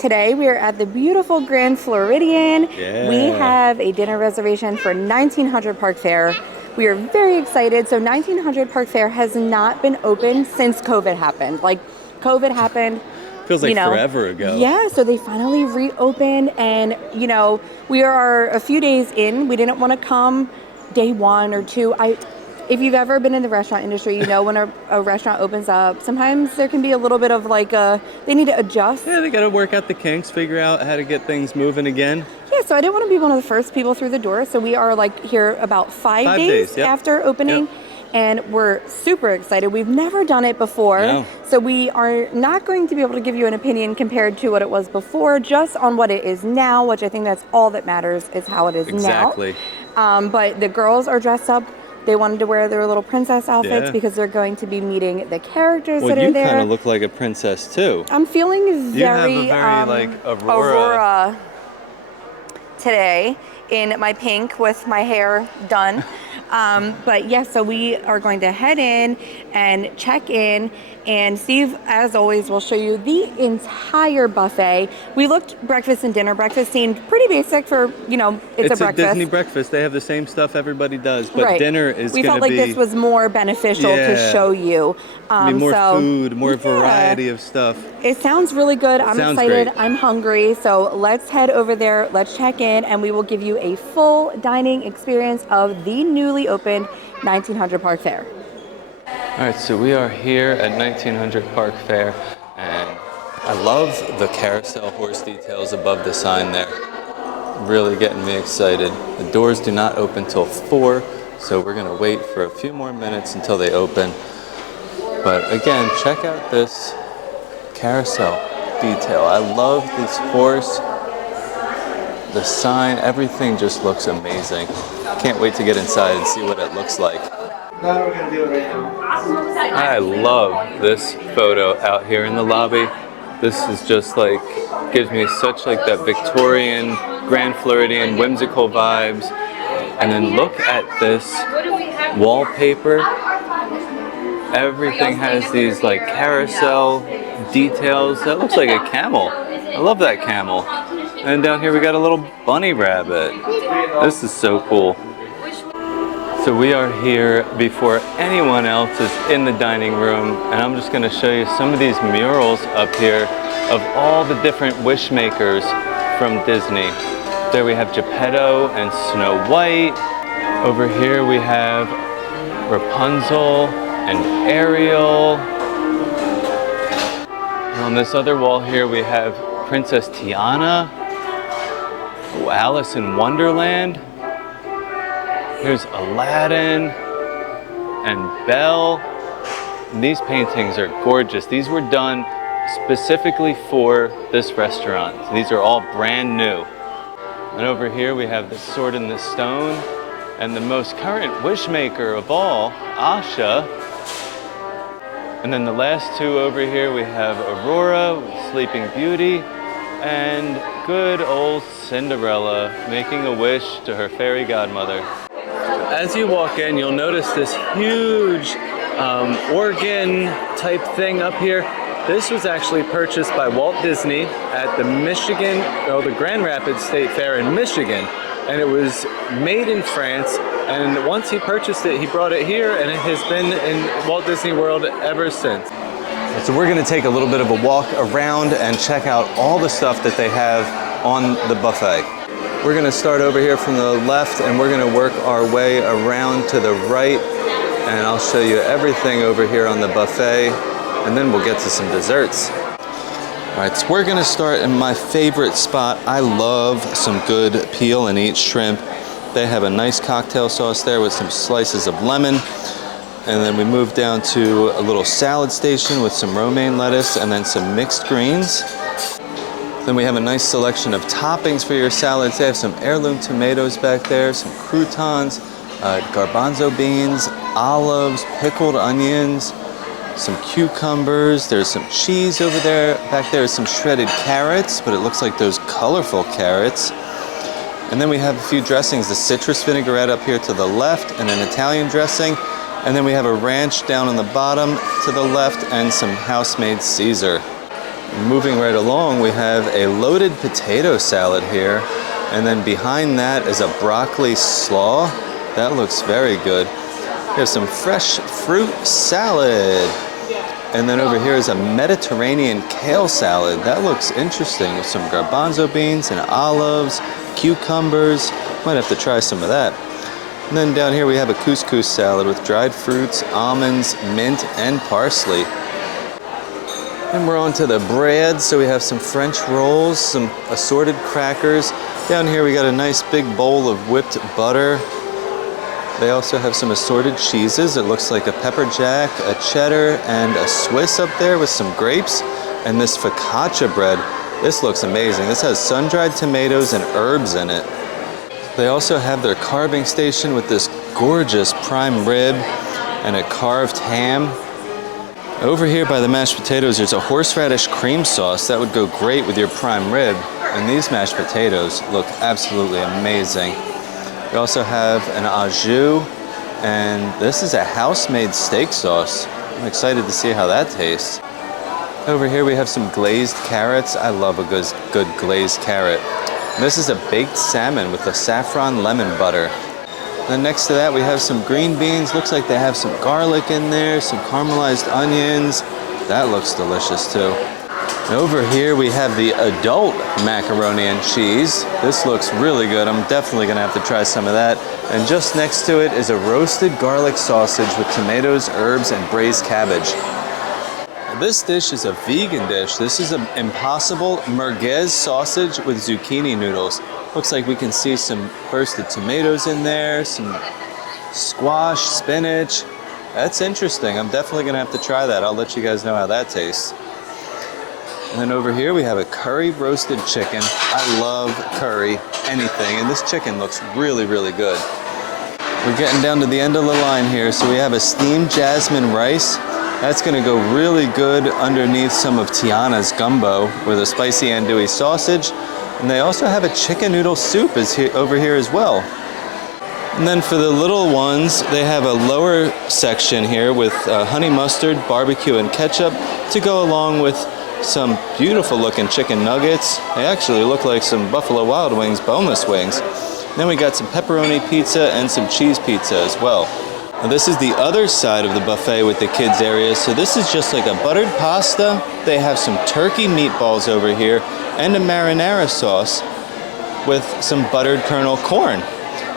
Today we are at the beautiful Grand Floridian. Yeah. We have a dinner reservation for 1900 Park Fair. We are very excited. So 1900 Park Fair has not been open since COVID happened. Like COVID happened. Feels like forever ago. Yeah, so they finally reopened and, we are a few days in. We didn't want to come day 1 or 2. If you've ever been in the restaurant industry, you know when a restaurant opens up, sometimes there can be a little bit of they need to adjust. Yeah, they got to work out the kinks, figure out how to get things moving again. Yeah, so I didn't want to be one of the first people through the door. So we are here about 5 days yep. after opening. Yep. And we're super excited. We've never done it before. No. So we are not going to be able to give you an opinion compared to what it was before, just on what it is now, which I think that's all that matters is how it is exactly. now. But the girls are dressed up. They wanted to wear their little princess outfits because they're going to be meeting the characters that are there. Well, you kind of look like a princess too. I'm feeling very, you have a very Aurora today in my pink with my hair done. But yeah, so we are going to head in and check in, and Steve, as always, will show you the entire buffet. We looked breakfast and dinner. Breakfast seemed pretty basic for, it's a breakfast. It's a Disney breakfast. They have the same stuff everybody does, but dinner is going to be... We felt like this was more beneficial to show you. More food, more variety of stuff. It sounds really good. I'm excited. Great. I'm hungry. So let's head over there. Let's check in, and we will give you a full dining experience of the newly opened 1900 Park Fair. All right, so we are here at 1900 Park Fair, and I love the carousel horse details above the sign there. Really getting me excited. The doors do not open till 4, so we're gonna wait for a few more minutes until they open. But again, check out this carousel detail. I love this horse, the sign, everything just looks amazing. Can't wait to get inside and see what it looks like. We're gonna do it right now. I love this photo out here in the lobby. This is just gives me such that Victorian, Grand Floridian, whimsical vibes. And then look at this wallpaper. Everything has these carousel details. That looks like a camel. I love that camel. And down here we got a little bunny rabbit. This is so cool. So we are here before anyone else is in the dining room, and I'm just going to show you some of these murals up here of all the different Wishmakers from Disney. There we have Geppetto and Snow White. Over here we have Rapunzel and Ariel. And on this other wall here we have Princess Tiana. Oh, Alice in Wonderland. Here's Aladdin and Belle. And these paintings are gorgeous. These were done specifically for this restaurant. So these are all brand new. And over here we have the Sword in the Stone and the most current Wishmaker of all, Asha. And then the last two over here we have Aurora, Sleeping Beauty, and good old Cinderella making a wish to her fairy godmother. As you walk in, you'll notice this huge organ type thing up here. This was actually purchased by Walt Disney at the Grand Rapids State Fair in Michigan. And it was made in France. And once he purchased it, he brought it here, and it has been in Walt Disney World ever since. So we're gonna take a little bit of a walk around and check out all the stuff that they have on the buffet. We're gonna start over here from the left, and we're gonna work our way around to the right, and I'll show you everything over here on the buffet, and then we'll get to some desserts. All right, so we're gonna start in my favorite spot. I love some good peel and eat shrimp. They have a nice cocktail sauce there with some slices of lemon. And then we move down to a little salad station with some romaine lettuce and then some mixed greens. Then we have a nice selection of toppings for your salads. They have some heirloom tomatoes back there, some croutons, garbanzo beans, olives, pickled onions, some cucumbers. There's some cheese over there. Back there is some shredded carrots, but it looks like those colorful carrots. And then we have a few dressings, the citrus vinaigrette up here to the left and an Italian dressing. And then we have a ranch down on the bottom to the left and some house-made Caesar. Moving right along, we have a loaded potato salad here. And then behind that is a broccoli slaw. That looks very good. We have some fresh fruit salad. And then over here is a Mediterranean kale salad. That looks interesting with some garbanzo beans and olives, cucumbers. Might have to try some of that. And then down here we have a couscous salad with dried fruits, almonds, mint, and parsley. And we're on to the bread. So we have some French rolls, some assorted crackers. Down here we got a nice big bowl of whipped butter. They also have some assorted cheeses. It looks like a pepper jack, a cheddar, and a Swiss up there with some grapes. And this focaccia bread. This looks amazing. This has sun-dried tomatoes and herbs in it. They also have their carving station with this gorgeous prime rib and a carved ham. Over here by the mashed potatoes, there's a horseradish cream sauce. That would go great with your prime rib. And these mashed potatoes look absolutely amazing. We also have an au jus, and this is a house-made steak sauce. I'm excited to see how that tastes. Over here we have some glazed carrots. I love a good glazed carrot. And this is a baked salmon with a saffron lemon butter. Then next to that we have some green beans. Looks like they have some garlic in there, some caramelized onions. That looks delicious too. And over here we have the adult macaroni and cheese. This looks really good. I'm definitely gonna have to try some of that. And just next to it is a roasted garlic sausage with tomatoes, herbs, and braised cabbage. This dish is a vegan dish. This is an Impossible merguez sausage with zucchini noodles. Looks like we can see some roasted tomatoes in there, some squash, spinach. That's interesting. I'm definitely gonna have to try that. I'll let you guys know how that tastes. And then over here we have a curry roasted chicken. I love curry, anything, and this chicken looks really, really good. We're getting down to the end of the line here, so we have a steamed jasmine rice. That's gonna go really good underneath some of Tiana's gumbo with a spicy andouille sausage. And they also have a chicken noodle soup over here as well. And then for the little ones, they have a lower section here with honey mustard, barbecue, and ketchup to go along with some beautiful looking chicken nuggets. They actually look like some Buffalo Wild Wings boneless wings. Then we got some pepperoni pizza and some cheese pizza as well. Now this is the other side of the buffet with the kids area. So this is just like a buttered pasta. They have some turkey meatballs over here and a marinara sauce with some buttered kernel corn.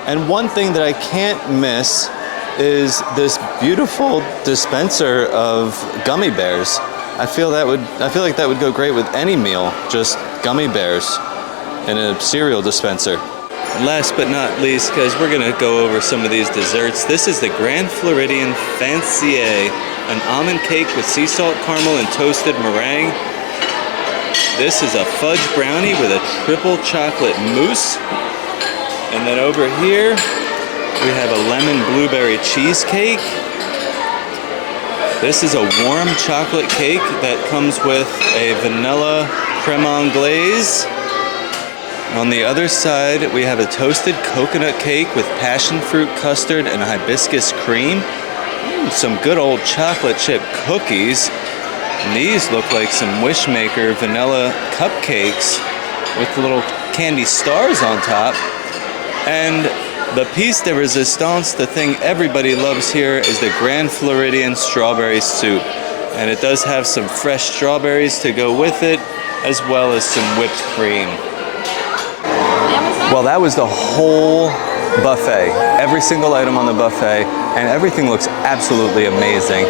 And one thing that I can't miss is this beautiful dispenser of gummy bears. I feel like that would go great with any meal, just gummy bears in a cereal dispenser. Last but not least, because we're gonna go over some of these desserts, this is the Grand Floridian Fancier, an almond cake with sea salt caramel and toasted meringue. This is a fudge brownie with a triple chocolate mousse. And then over here, we have a lemon blueberry cheesecake. This is a warm chocolate cake that comes with a vanilla creme anglaise. On the other side, we have a toasted coconut cake with passion fruit custard and hibiscus cream. Some good old chocolate chip cookies. And these look like some Wishmaker vanilla cupcakes with little candy stars on top. And the piece de resistance, the thing everybody loves here, is the Grand Floridian strawberry soup. And it does have some fresh strawberries to go with it, as well as some whipped cream. Well, that was the whole buffet. Every single item on the buffet, and everything looks absolutely amazing.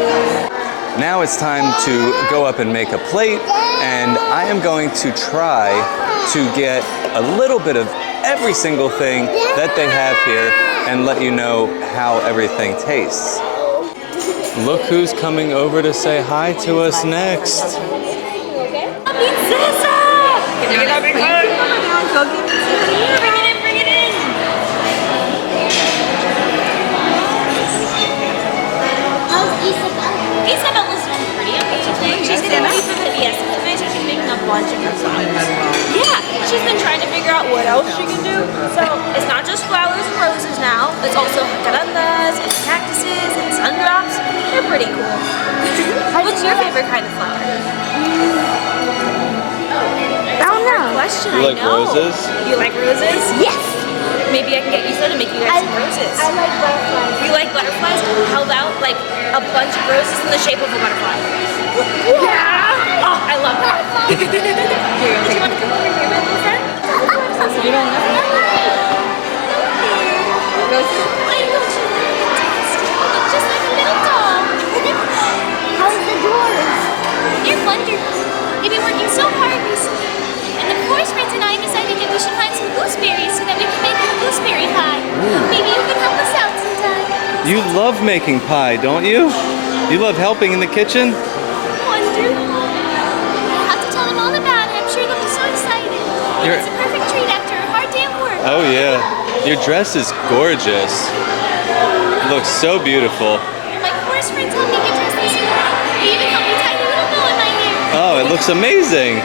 Now it's time to go up and make a plate, and I am going to try to get a little bit of every single thing that they have here and let you know how everything tastes. Look who's coming over to say hi to us next. Isabella's doing pretty amazing. She's getting ready for the fiesta tonight, so she's making a bunch of her songs. Yeah, she's been trying to figure out what else she can do. So it's not just flowers and roses now. It's also jacarandas and cactuses and sundrops. They're pretty cool. What's your favorite kind of flower? question. You I like know. roses? You like roses? Yes. Maybe I can get you some to make you guys some roses. I like butterflies. You like butterflies? How about like a bunch of roses in the shape of a butterfly? Yeah! Oh, I love that. Do you want to come over here, my little friend? You don't know? I know she's fantastic. You look just like a little doll. How's the dwarves? You're wonderful. You've been working so hard recently. And the forest friends and I decided that we should find some gooseberries so that we can make a gooseberry pie. Maybe you can help us out sometime. You love making pie, don't you? You love helping in the kitchen? Wonderful. I'll have to tell them all about it. I'm sure they'll be so excited. It's a perfect treat after a hard day of work. Oh yeah. Your dress is gorgeous. It looks so beautiful. My forest friends helped me get dressed this morning. They even helped me tie a little bow in my hair. Oh, it looks amazing.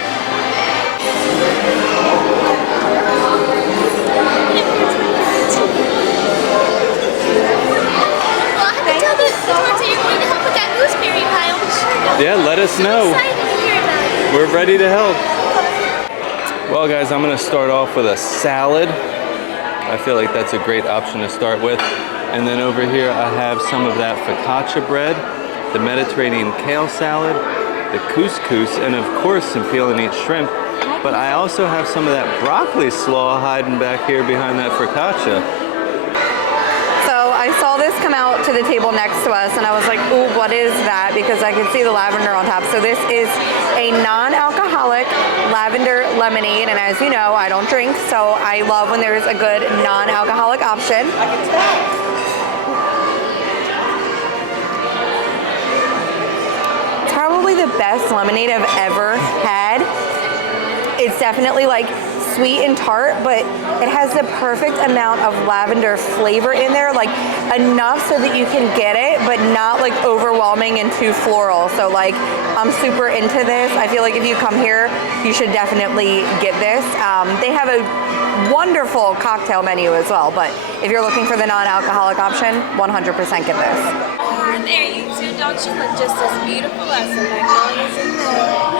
Well, I have to tell the dwarves that you're going to help with that gooseberry pie. I'll be sure to. Yeah, let us know. I'm excited to hear about it. We're ready to help. Well guys, I'm gonna start off with a salad. I feel like that's a great option to start with. And then over here I have some of that focaccia bread, the Mediterranean kale salad, the couscous, and of course some peel and eat shrimp. But I also have some of that broccoli slaw hiding back here behind that focaccia. So I saw this come out to the table next to us and I was like, ooh, what is that? Because I could see the lavender on top. So this is a non-alcoholic lavender lemonade. And as you know, I don't drink, so I love when there's a good non-alcoholic option. It's probably the best lemonade I've ever had. It's definitely like sweet and tart, but it has the perfect amount of lavender flavor in there, like enough so that you can get it, but not like overwhelming and too floral. So like, I'm super into this. I feel like if you come here, you should definitely get this. They have a wonderful cocktail menu as well, but if you're looking for the non-alcoholic option, 100% get this. Oh, there you two. Don't you look just as beautiful as the magnolias in there?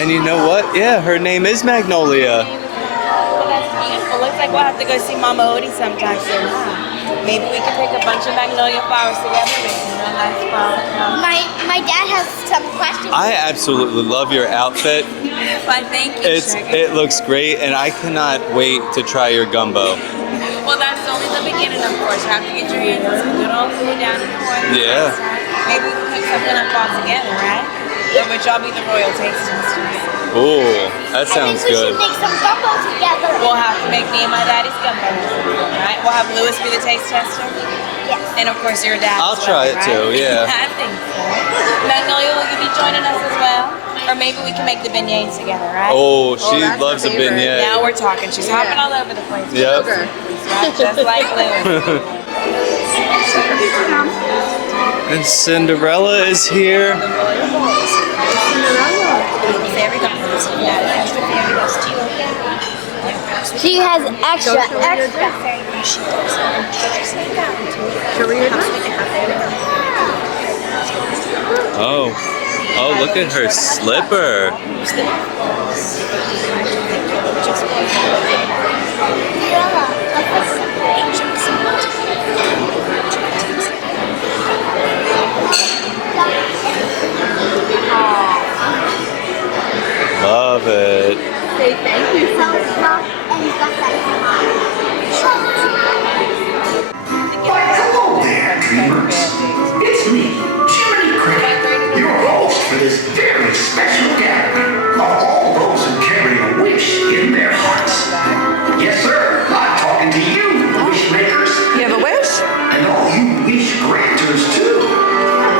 And you know what? Yeah, her name is Magnolia. Well, that's beautiful. Looks like we'll have to go see Mama Odie sometime soon. Maybe we can pick a bunch of magnolia flowers together. Make some real nice flowers. My dad has some questions. I absolutely love your outfit. Why, thank you, It looks great, and I cannot wait to try your gumbo. Well, that's only the beginning, of course. You have to get your hands on some good old food down in the morning. Yeah. Maybe we can cook something up all together, right? In which I'll be the royal taste testers. Ooh, that sounds I think we good. should make some gumbo together. We'll have to make me and my daddy's gumbo, right? We'll have Lewis be the taste tester. Yes. And of course your dad. I'll as try well, it right? too, yeah. I think so. Magnolia, will you be joining us as well? Or maybe we can make the beignets together, right? Oh, she that's loves a her favorite. beignet. Now we're talking. She's hopping all over the place. Yep. Right? Just like Lewis. And Cinderella is here. Fairy godmother. Yeah, extra fairy dust too. She has extra. Oh, look at her slipper. Love it. Say thank you. Hello there, dreamers. It's me, Jiminy Cricket, your host for this very special gathering of all those who carry a wish in their hearts. Yes, sir, I'm talking to you, Wishmakers. You have a wish? And all you wish granters, too.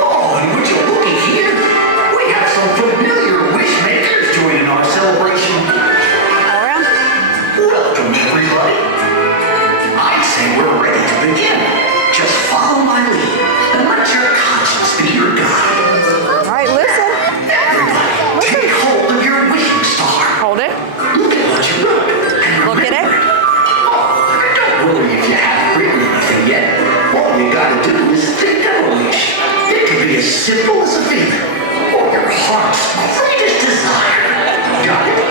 Oh, and would you looky here? We have some familiar Wishmakers joining our celebration. All around? Welcome, everybody. I'd say we're ready to begin. Just follow my lead and let your conscience be your guide. All right, listen. Everybody, take hold of your wishing star. Hold it. Look at what you wrote. Look at it. Oh, don't worry if you haven't written anything yet. All you gotta do is think of a wish. It can be as simple as a feeling or your heart's greatest desire. Got it?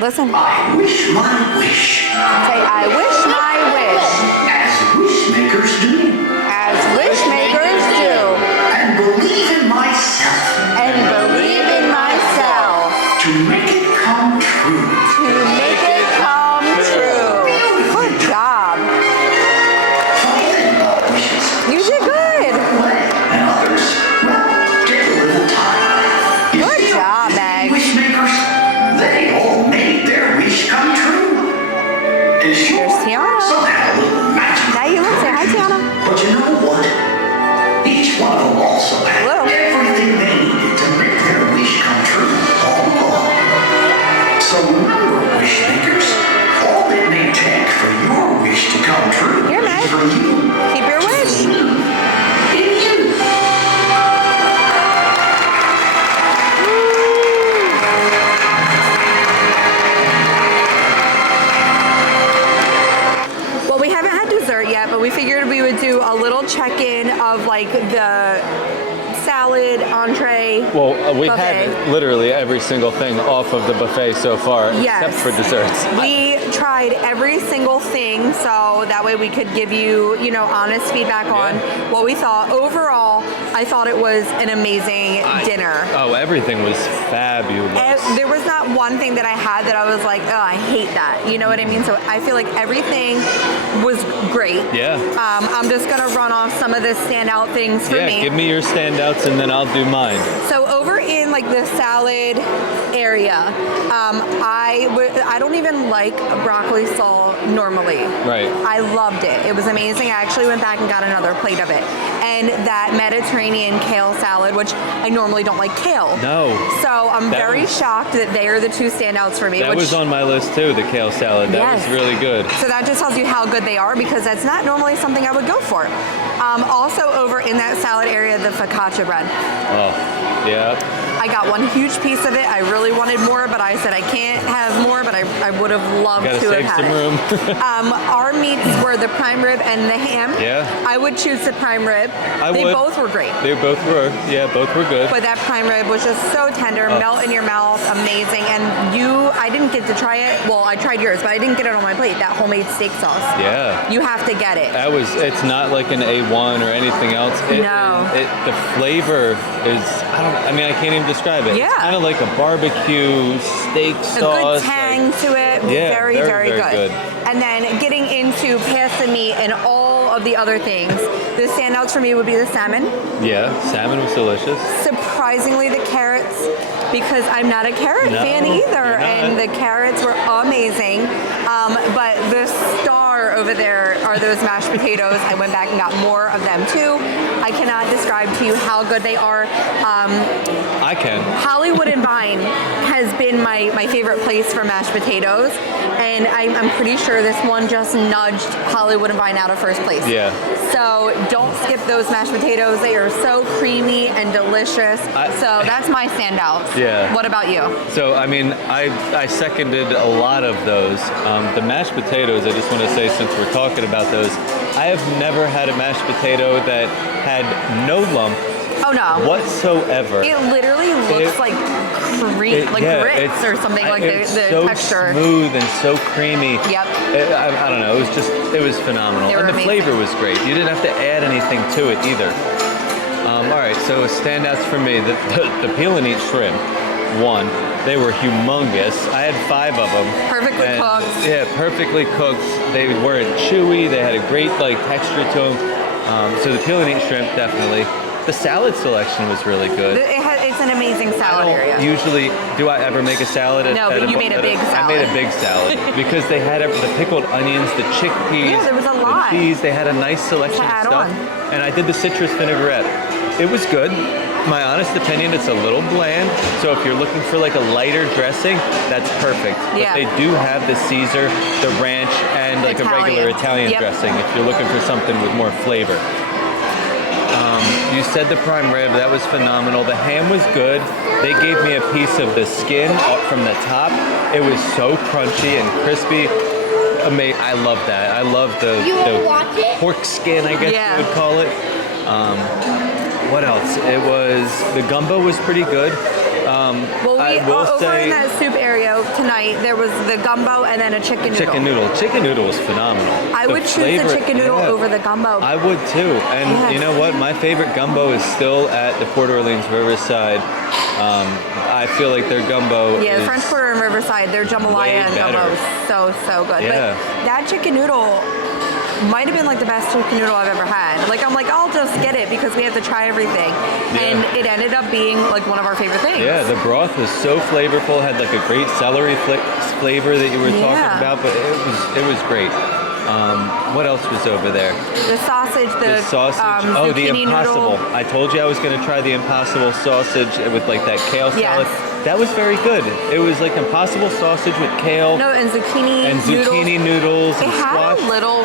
Listen. I wish my wish, Say, I wish my wish, as wishmakers do, as wishmakers do, and believe in myself and believe in myself to make it come true. to make it come true. Good job. Some think about wishes, You did good. and others, well, take a little time. You Good see, job, Meg. Wishmakers, they all made their wish come true. And sure, There's Tiana. some had a little magic. Now you look. Say hi, Tiana. But you know what? Each one of them also had Hello. everything they needed to make their wish come true all along. So remember, wishmakers, all it may take for your wish to come true Here, Meg. is for you Keep your wish. to believe in you. Well, we haven't had dessert yet, but we figured we would do a little check-in of like the salad, entree. Well, we buffet. had literally every single thing off of the buffet so far, Yes. except for desserts. We tried every single thing, so that way we could give you, honest feedback on what we thought. Overall, I thought it was an amazing dinner. Oh, everything was fabulous. There was not one thing that I had that I was like, oh, I hate that. You know what I mean? So I feel like everything was great. Yeah. I'm just gonna run off some of the standout things for Yeah, me. give me your standouts and then I'll do mine. So over in like the salad area, I don't even like broccoli slaw normally. Right. I loved it. It was amazing. I actually went back and got another plate of it. And that Mediterranean kale salad, which I normally don't like kale. No. So I'm That very was- shocked that they are the two standouts for me. That was on my list too, the kale salad. That Yes. was really good. So that just tells you how good they are, because that's not normally something I would go for. Also over in that salad area, the focaccia bread. Oh, yeah. I got one huge piece of it. I really wanted more, but I said I can't have more, but I would have loved Gotta to save have had some it. room. Our meats were the prime rib and the ham. Yeah. I would choose the prime rib. I They would. both were great. They both were. Yeah, both were good. But that prime rib was just so tender, melt in your mouth, amazing. And I didn't get to try it. Well, I tried yours, but I didn't get it on my plate. That homemade steak sauce. Yeah. You have to get it. It's not like an A1 or anything else. No. The flavor is, I can't even describe it. Yeah. It's kind of like a barbecue steak A sauce. good tang to it. Yeah, very, very, very, very good. good. And then getting into past the meat and all of the other things, the standouts for me would be the salmon. Yeah, salmon was delicious. Surprisingly, the carrots, because I'm not a carrot No, fan either, you're not. and the carrots were amazing. But the star over there are those mashed potatoes. I went back and got more of them too. I cannot describe to you how good they are. I can. Hollywood and Vine has been my favorite place for mashed potatoes, and I'm pretty sure this one just nudged Hollywood and Vine out of first place. Yeah. So don't skip those mashed potatoes. They are so creamy and delicious. So that's my standout. Yeah. What about you? So, I seconded a lot of those. The mashed potatoes, I just want to say, since we're talking about those, I have never had a mashed potato that had no lump Oh no. whatsoever. It literally looks like grits or something, like the so texture. smooth and so creamy. Yep. I don't know. It was phenomenal, They were and the amazing. flavor was great. You didn't have to add anything to it either. All right, so standouts for me: the peel and eat shrimp. One, they were humongous. I had 5 of them. Perfectly cooked. Yeah, perfectly cooked. They weren't chewy. They had a great texture to them. So the peel and eat shrimp, definitely. The salad selection was really good. It's an amazing salad area. Usually, do I ever make a salad? No, but you made a big salad. I made a big salad because they had the pickled onions, the chickpeas, Yeah, there was a lot the peas. They had a nice selection to of add stuff. on. And I did the citrus vinaigrette. It was good. My honest opinion, it's a little bland. So if you're looking for like a lighter dressing, that's perfect. Yeah. But they do have the Caesar, the ranch, and like a regular Italian Yep. dressing if you're looking for something with more flavor. You said the prime rib, that was phenomenal. The ham was good. They gave me a piece of the skin up from the top. It was so crunchy and crispy. I love that. I love the watch it? pork skin, I guess Yeah. you would call it. What else? The gumbo was pretty good. Well, I will over say in that soup area tonight, there was the gumbo and then a chicken noodle. Chicken noodle is phenomenal. I The would choose flavor- the chicken noodle yeah. over the gumbo. I would too. And Yes. you know what? My favorite gumbo is still at the Port Orleans Riverside. I feel like their gumbo Yeah, the is French Quarter in Riverside, their jambalaya and better. gumbo is so good. Yeah. But that chicken noodle might have been like the best chicken noodle I've ever had. Like I'm like, I'll just get it because we have to try everything. And it ended up being like one of our favorite things. Yeah, the broth was so flavorful. Had like a great celery flavor that you were Yeah. talking about, but it was great. What else was over there? The sausage, The sausage. Oh, the zucchini Impossible. noodle. I told you I was going to try the Impossible sausage with like that kale Yes. salad. That was very good. It was like Impossible sausage with kale No, and zucchini and zucchini noodles It and had squash. a little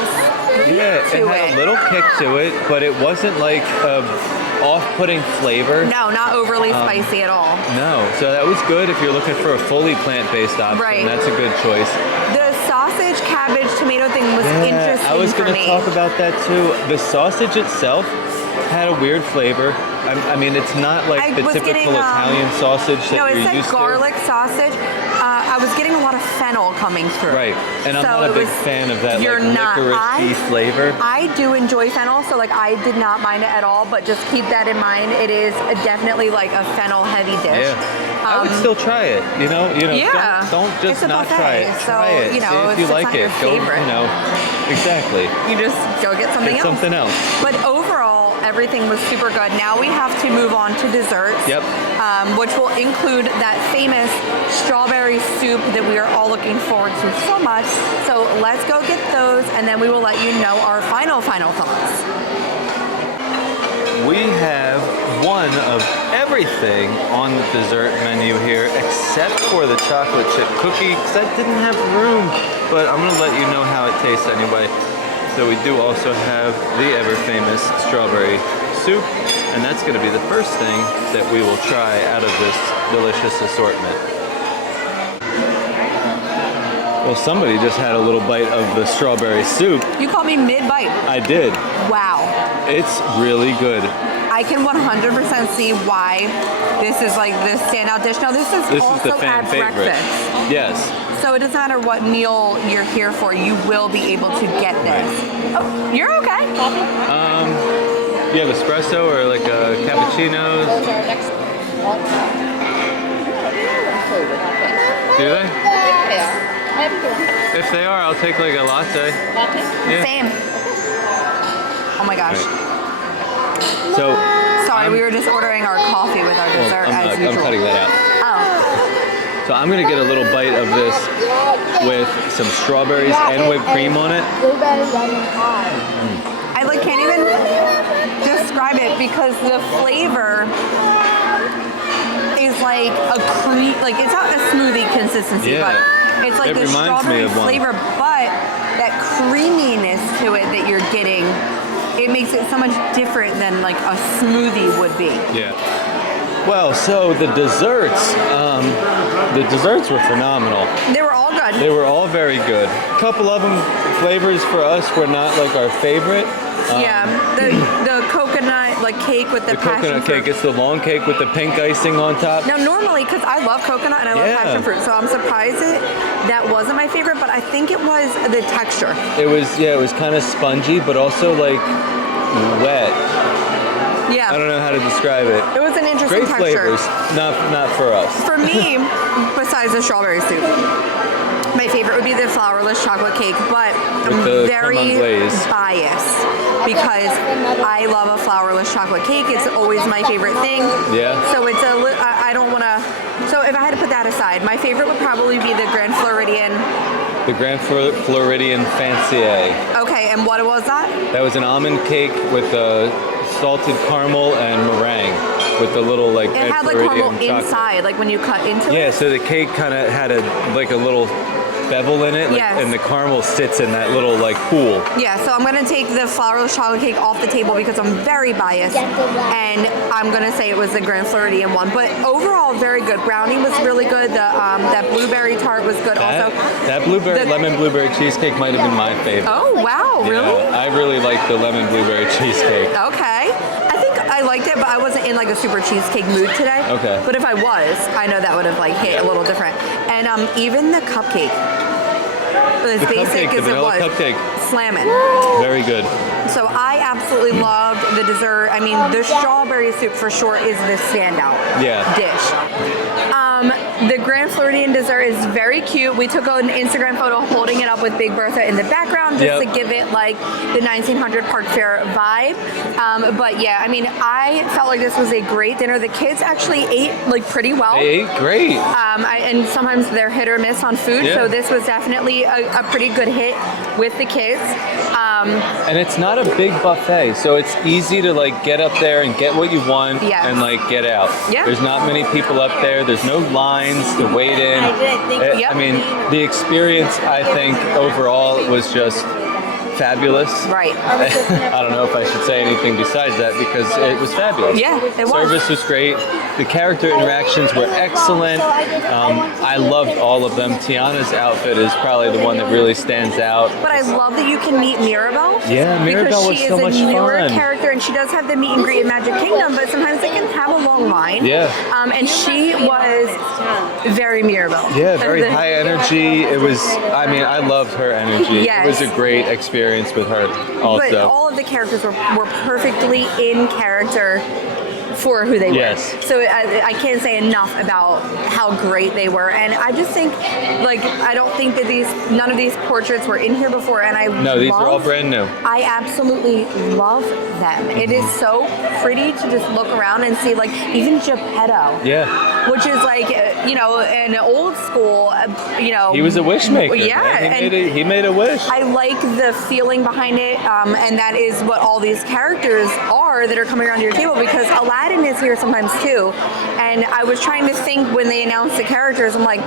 Yeah, it to had it. a little kick to it, but it wasn't like a off-putting flavor. No, not overly spicy at all. No, so that was good if you're looking for a fully plant-based option. Right. That's a good choice. The sausage, cabbage, tomato thing was interesting I was for going to me. talk about that too. The sausage itself had a weird flavor. I mean, it's not like I the was typical getting, Italian sausage that No, it you're said used garlic sausage. I was getting a lot of fennel coming through. to. Right, and I'm So not a it big was- fan of that You're like not. licorice flavor. I do enjoy fennel, so like I did not mind it at all. But just keep that in mind. It is definitely like a fennel-heavy dish. Yeah, I would still try it. You know. Yeah. Don't It's just a not buffet, try it. so, Try it. you know, See if if you it's like not it. your Go. favorite. Exactly. You just go get something Get else. something else. But overall, everything was super good. Now we have to move on to desserts. Yep. Which will include that famous strawberry soup that we are all looking forward to so much. So let's go get those, and then we will let you know our final thoughts. We have one of everything on the dessert menu here except for the chocolate chip cookie because I didn't have room, but I'm gonna let you know how it tastes anyway. So we do also have the ever famous strawberry soup, and that's gonna be the first thing that we will try out of this delicious assortment. Well, somebody just had a little bite of the strawberry soup. You called me mid-bite. I did. Wow. It's really good. I can 100% see why this is like the standout dish. Now this is This also is the fan at favorite. breakfast. Yes. So it doesn't matter what meal you're here for, you will be able to get this. Oh, you're okay. You have espresso or like cappuccinos? Do they? If they are, I'll take like a latte. Yeah. Same. Oh my gosh. So Sorry, we were just ordering our coffee with our dessert as usual. I'm cutting that out. Oh, So I'm gonna get a little bite of this with some strawberries and whipped cream on it. Blueberry lemon pie. I like can't even describe it because the flavor is like a like it's not a smoothie consistency, Yeah. but it's like It the reminds me strawberry of one. flavor, but that creaminess to it that you're getting, it makes it so much different than like a smoothie would be. Yeah. Well, so the desserts were phenomenal. They were all good. They were all very good. A couple of them flavors for us were not like our favorite. Yeah, the coconut like cake with the, The passion coconut fruit. cake, it's the long cake with the pink icing on top. Now, normally, because I love coconut and I love Yeah. passion fruit, so I'm surprised that wasn't my favorite, but I think it was the texture. It was kind of spongy, but also like wet. Yeah. I don't know how to describe it. It was an interesting Great texture. flavors, not for us. For me, besides the strawberry soup, my favorite would be the flourless chocolate cake, but With the I'm very creme anglaise. biased because I love a flourless chocolate cake. It's always my favorite thing. Yeah. So it's I don't want to. So if I had to put that aside, my favorite would probably be the Grand Floridian. The Grand Floridian Fancier. Okay, and what was that? That was an almond cake with salted caramel and meringue with the little like It Ed had like Floridian caramel chocolate. inside, like when you cut into Yeah, it. so the cake kind of had a little bevel in it, like, Yes. and the caramel sits in that little like pool. Yeah, so I'm gonna take the flourless chocolate cake off the table because I'm very biased, and I'm gonna say it was the Grand Floridian one. But overall, very good. Brownie was really good. The that blueberry tart was good also. That lemon blueberry cheesecake might have been my favorite. Oh wow, really? Yeah, I really like the lemon blueberry cheesecake. Okay. I think I liked it, but I wasn't in like a super cheesecake mood today. Okay. But if I was, I know that would have like hit a little different. And even the cupcake, as basic the as it vanilla was, cupcake. slamming. Very good. So I absolutely loved the dessert. I mean, the strawberry soup for sure is the standout dish. The Grand Floridian dessert is very cute. We took an Instagram photo holding it up with Big Bertha in the background just to give it like the 1900 Park Fair vibe. But yeah, I mean, I felt like this was a great dinner. The kids actually ate like pretty well. They ate great. And sometimes they're hit or miss on food, so this was definitely a pretty good hit with the kids. And it's not a big buffet, so it's easy to like get up there and get what you want and like get out. Yeah. There's not many people up there. There's no lines to wait in. I mean, the experience, I think, overall was just fabulous. Right. I don't know if I should say anything besides that because it was fabulous. Yeah, it was. Service was great. The character interactions were excellent. I loved all of them. Tiana's outfit is probably the one that really stands out. But I love that you can meet Mirabel. Yeah, Mirabel was so much fun. Because she is a newer character and she does have the meet and greet in Magic Kingdom, but sometimes they can have a long line. Yeah. And she was very Mirabel. Yeah, very high energy. It was, I mean, I loved her energy. Yes. It was a great experience with her also. But all of the characters were perfectly in character for who they were. So I can't say enough about how great they were. And I just think, like, I don't think that none of these portraits were in here before. And these are all brand new. I absolutely love them. It is so pretty to just look around and see, like, even Geppetto. Yeah. Which is like, an old school, He was a wishmaker. Yeah. He made a wish. I like the feeling behind it, and that is what all these characters are that are coming around your table, because Aladdin is here sometimes too. And I was trying to think when they announced the characters, I'm like,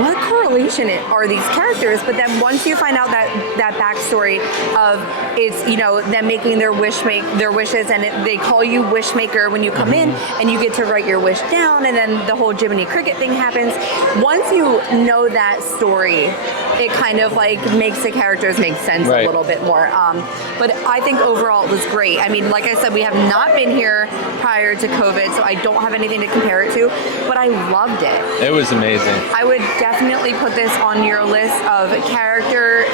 what correlation are these characters? But then once you find out that backstory of it's, them making their wishes, and they call you Wishmaker when you come in, and you get to write your wish down, and then the whole Jiminy Cricket thing happens. Once you know that story, it kind of like makes the characters make sense a little bit more. But I think overall it was great. I mean, like I said, we have not been here prior to COVID, so I don't have anything to compare it to, but I loved it. It was amazing. I would definitely put this on your list of character,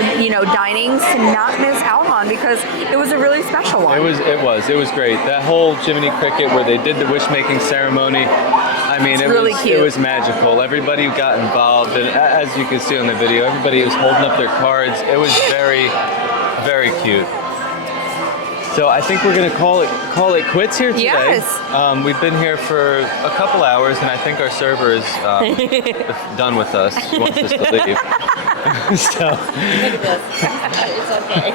dinings to not miss out on, because it was a really special one. It was great. That whole Jiminy Cricket where they did the wishmaking ceremony, I mean, it was magical. Everybody got involved, and as you can see on the video, everybody was holding up their cards. It was very, very cute. So I think we're gonna call it quits here today. Yes. We've been here for a couple hours, and I think our server is done with us. She wants us to leave. So. Look at this. It's okay.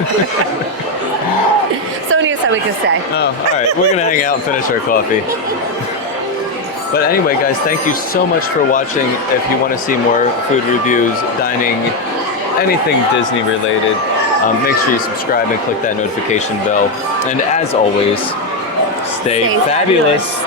Sonia said we could stay. Oh, all right. We're gonna hang out and finish our coffee. But anyway, guys, thank you so much for watching. If you want to see more food reviews, dining, anything Disney related, make sure you subscribe and click that notification bell. And as always, stay fabulous.